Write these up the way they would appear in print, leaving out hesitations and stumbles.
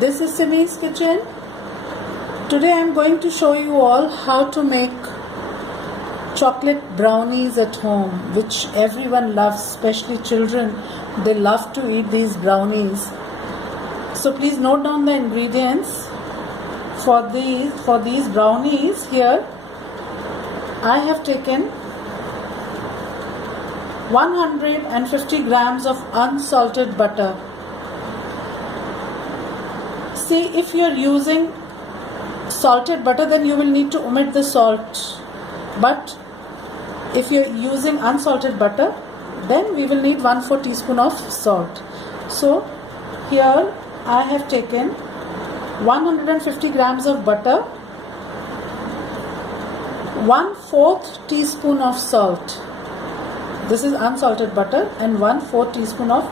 This is Simi's kitchen. Today I am going to show you all how to make chocolate brownies at home, which everyone loves, especially children. They love to eat these brownies. So please note down the ingredients for these brownies. Here I have taken 150 grams of unsalted butter. See, if you are using salted butter, then you will need to omit the salt. But if you are using unsalted butter, then we will need 1/4 teaspoon of salt. So here I have taken 150 grams of butter, 1/4 teaspoon of salt. This is unsalted butter, and 1/4 teaspoon of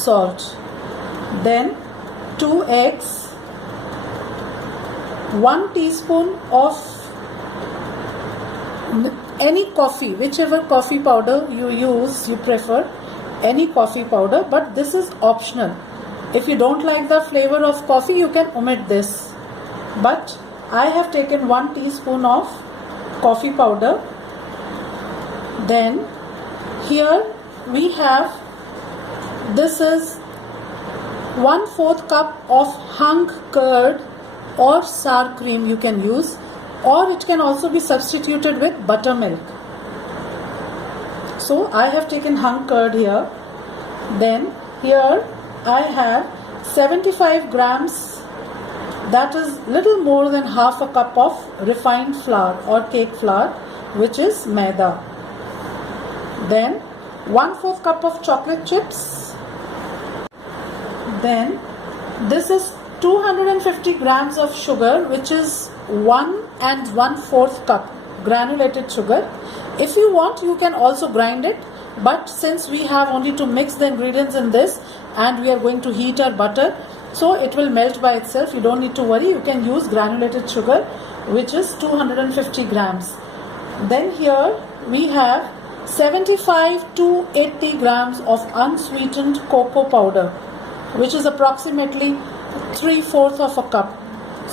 salt. Then 2 eggs, 1 teaspoon of any coffee, whichever coffee powder you use, you prefer any coffee powder, but this is optional. If you don't like the flavor of coffee, you can omit this. But I have taken 1 teaspoon of coffee powder. Then here we have, this is 1/4 cup of hung curd or sour cream you can use, or it can also be substituted with buttermilk. So I have taken hung curd here. Then here I have 75 grams, that is little more than half a cup of refined flour or cake flour, which is maida. Then 1/4 cup of chocolate chips. Then this is 250 grams of sugar, which is 1 1/4 cup granulated sugar. If you want, you can also grind it, but since we have only to mix the ingredients in this and we are going to heat our butter, so it will melt by itself. You don't need to worry. You can use granulated sugar, which is 250 grams. Then here we have 75 to 80 grams of unsweetened cocoa powder, which is approximately 3/4 of a cup.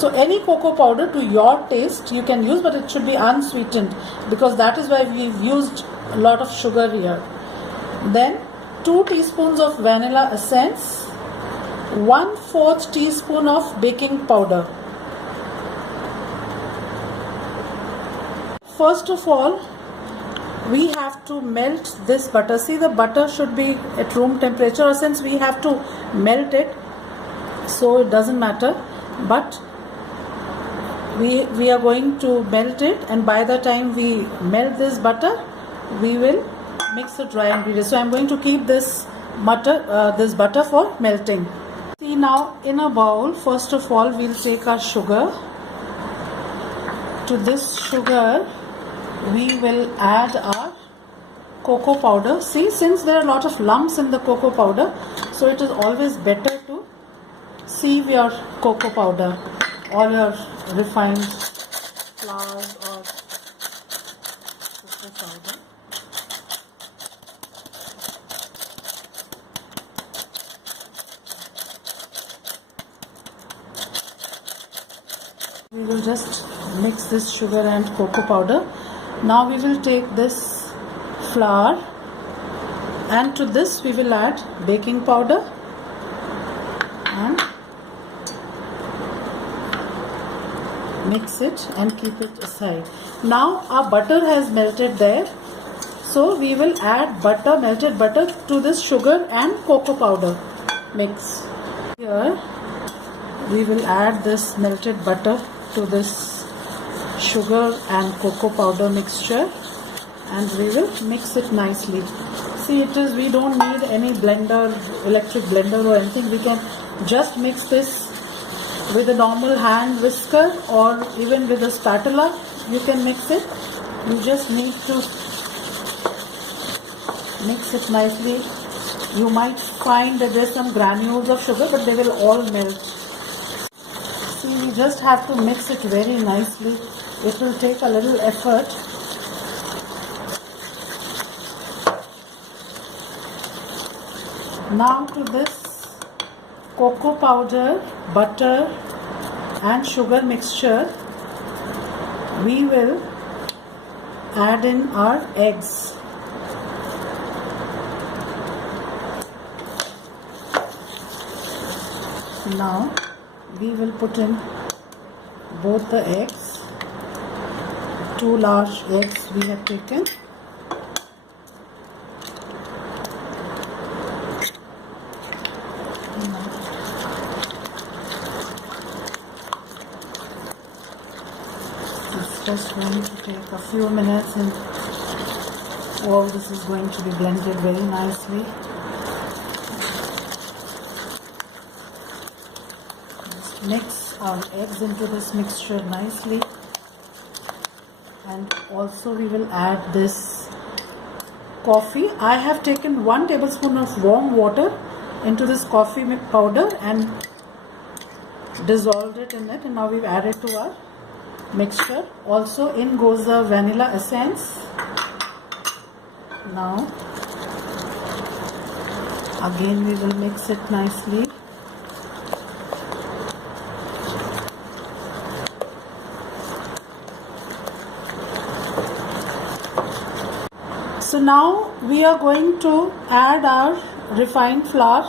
So any cocoa powder to your taste you can use, but it should be unsweetened, because that is why we've used a lot of sugar here. Then 2 teaspoons of vanilla essence, 1/4 teaspoon of baking powder. First of all, we have to melt this butter. See, the butter should be at room temperature, or since we have to melt it, so it doesn't matter, but we are going to melt it, and by the time we melt this butter, we will mix the dry ingredients. So I am going to keep this butter for melting. See, now in a bowl, first of all we'll take our sugar. To this sugar we will add our cocoa powder. See, since there are a lot of lumps in the cocoa powder, so it is always better to sieve your cocoa powder or your refined flour or cocoa powder. We will just mix this sugar and cocoa powder. Now we will take this flour, and to this we will add baking powder and mix it and keep it aside. Now our butter has melted there, so we will add melted butter to this sugar and cocoa powder mix. Here we will add this melted butter to this sugar and cocoa powder mixture, and we will mix it nicely. See, we don't need any blender, electric blender or anything. We can just mix this with a normal hand whisker, or even with a spatula you can mix it. You just need to mix it nicely. You might find that there's some granules of sugar, but they will all melt. See, we just have to mix it very nicely. It will take a little effort. Now to this cocoa powder, butter and sugar mixture, we will add in our eggs. Now we will put in both the eggs. 2 large eggs we have taken. It's just going to take a few minutes and all this is going to be blended very nicely. Just mix our eggs into this mixture nicely, and also we will add this coffee. I have taken 1 tablespoon of warm water into this coffee powder and dissolved it in it, and now we've added to our mixture. Also in goes the vanilla essence. Now again we will mix it nicely. So now we are going to add our refined flour,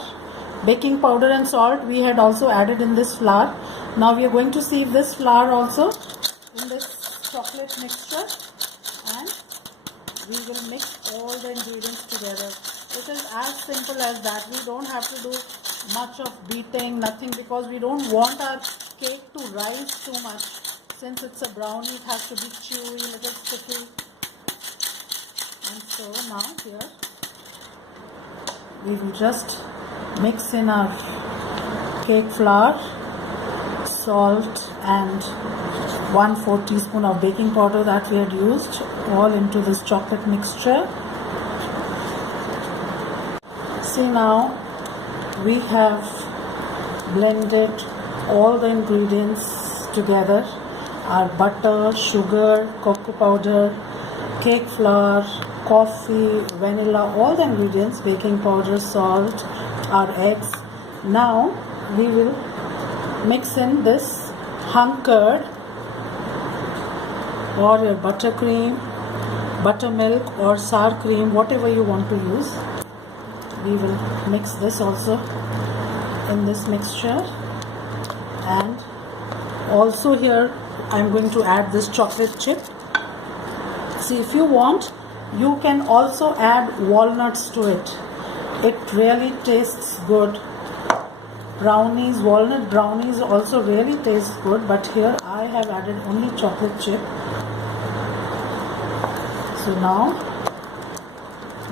baking powder and salt. We had also added in this flour. Now we are going to sieve this flour also in this chocolate mixture, and we will mix all the ingredients together. It is as simple as that. We don't have to do much of beating, nothing, because we don't want our cake to rise too much. Since it's a brownie, it has to be chewy, little sticky. And so now here we will just mix in our cake flour, salt and 1/4 teaspoon of baking powder that we had used, all into this chocolate mixture. See, now we have blended all the ingredients together: our butter, sugar, cocoa powder, cake flour, coffee, vanilla, all the ingredients, baking powder, salt, our eggs. Now we will mix in this hung curd or your buttercream, buttermilk or sour cream, whatever you want to use. We will mix this also in this mixture, and also here I am going to add this chocolate chip. See, if you want, you can also add walnuts to it. It really tastes good. Brownies, walnut brownies also really taste good, but here I have added only chocolate chip. So now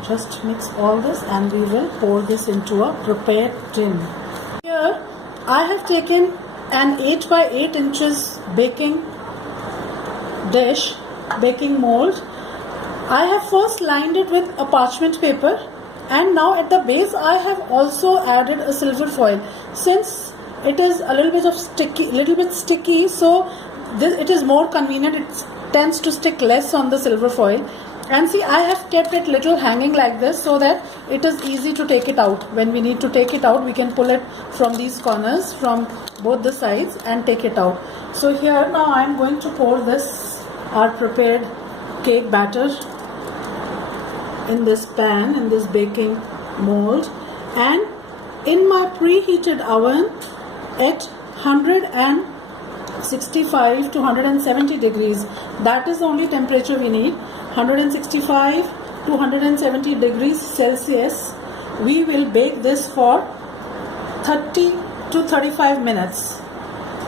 just mix all this and we will pour this into a prepared tin. Here I have taken an 8 by 8 inches baking dish, baking mold. I have first lined it with a parchment paper, and now at the base I have also added a silver foil. Since it is a little bit sticky, so it is more convenient. It tends to stick less on the silver foil. And see, I have kept it little hanging like this so that it is easy to take it out. When we need to take it out, we can pull it from these corners, from both the sides, and take it out. So here now I am going to pour this, our prepared cake batter, in this pan, in this baking mold, and in my preheated oven at 165 to 170 degrees. That is the only temperature we need. 165 to 170 degrees Celsius. We will bake this for 30 to 35 minutes.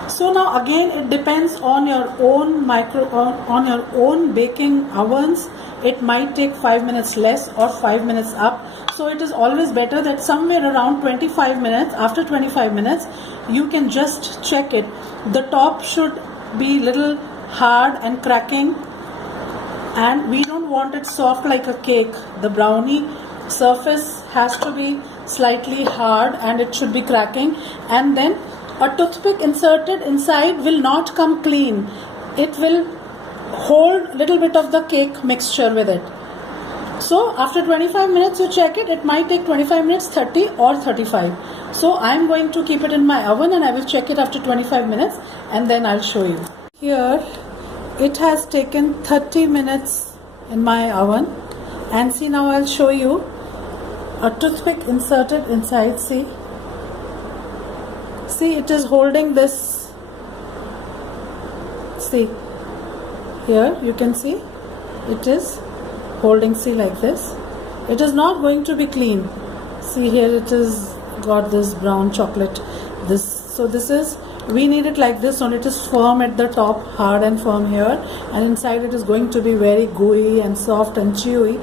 So now again, it depends on your own on your own baking ovens. It might take 5 minutes less or 5 minutes up. So it is always better that somewhere around 25 minutes, after 25 minutes, you can just check it. The top should be little hard and cracking, and we don't want it soft like a cake. The brownie surface has to be slightly hard and it should be cracking, and then a toothpick inserted inside will not come clean. It will hold little bit of the cake mixture with it. So after 25 minutes you check it. It might take 25 minutes, 30 or 35. So I am going to keep it in my oven and I will check it after 25 minutes and then I'll show you. Here it has taken 30 minutes in my oven, and see, now I'll show you a toothpick inserted inside. See, it is holding this. See, here you can see it is holding, see, like this. It is not going to be clean. See, here it is got this brown chocolate. So this is, we need it like this only. It is firm at the top, hard and firm here, and inside it is going to be very gooey and soft and chewy.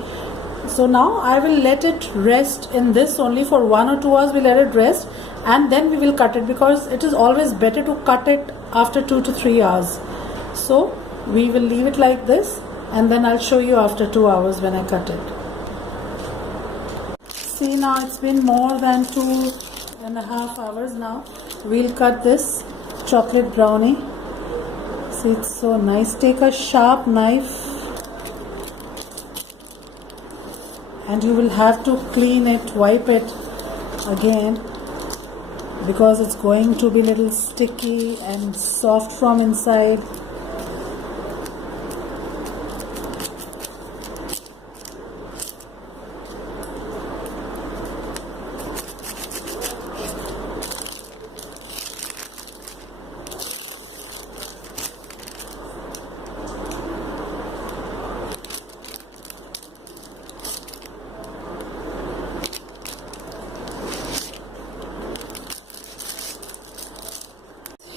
So now I will let it rest in this only for 1 or 2 hours. We let it rest and then we will cut it, because it is always better to cut it after 2 to 3 hours. So we will leave it like this and then I'll show you after 2 hours when I cut it. See, now it's been more than 2.5 hours now. We'll cut this chocolate brownie. See, it's so nice. Take a sharp knife and you will have to clean it, wipe it again, because it's going to be a little sticky and soft from inside.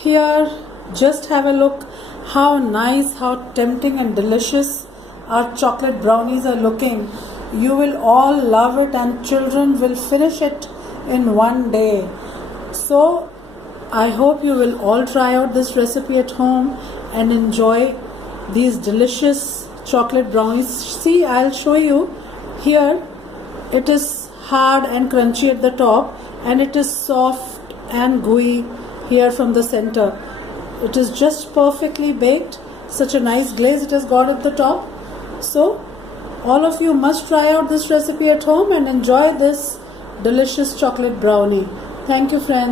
Here, just have a look how nice, how tempting and delicious our chocolate brownies are looking. You will all love it and children will finish it in one day. So I hope you will all try out this recipe at home and enjoy these delicious chocolate brownies. See, I'll show you here. It is hard and crunchy at the top and it is soft and gooey here from the center. It is just perfectly baked. Such a nice glaze it has got at the top. So all of you must try out this recipe at home and enjoy this delicious chocolate brownie. Thank you, friends.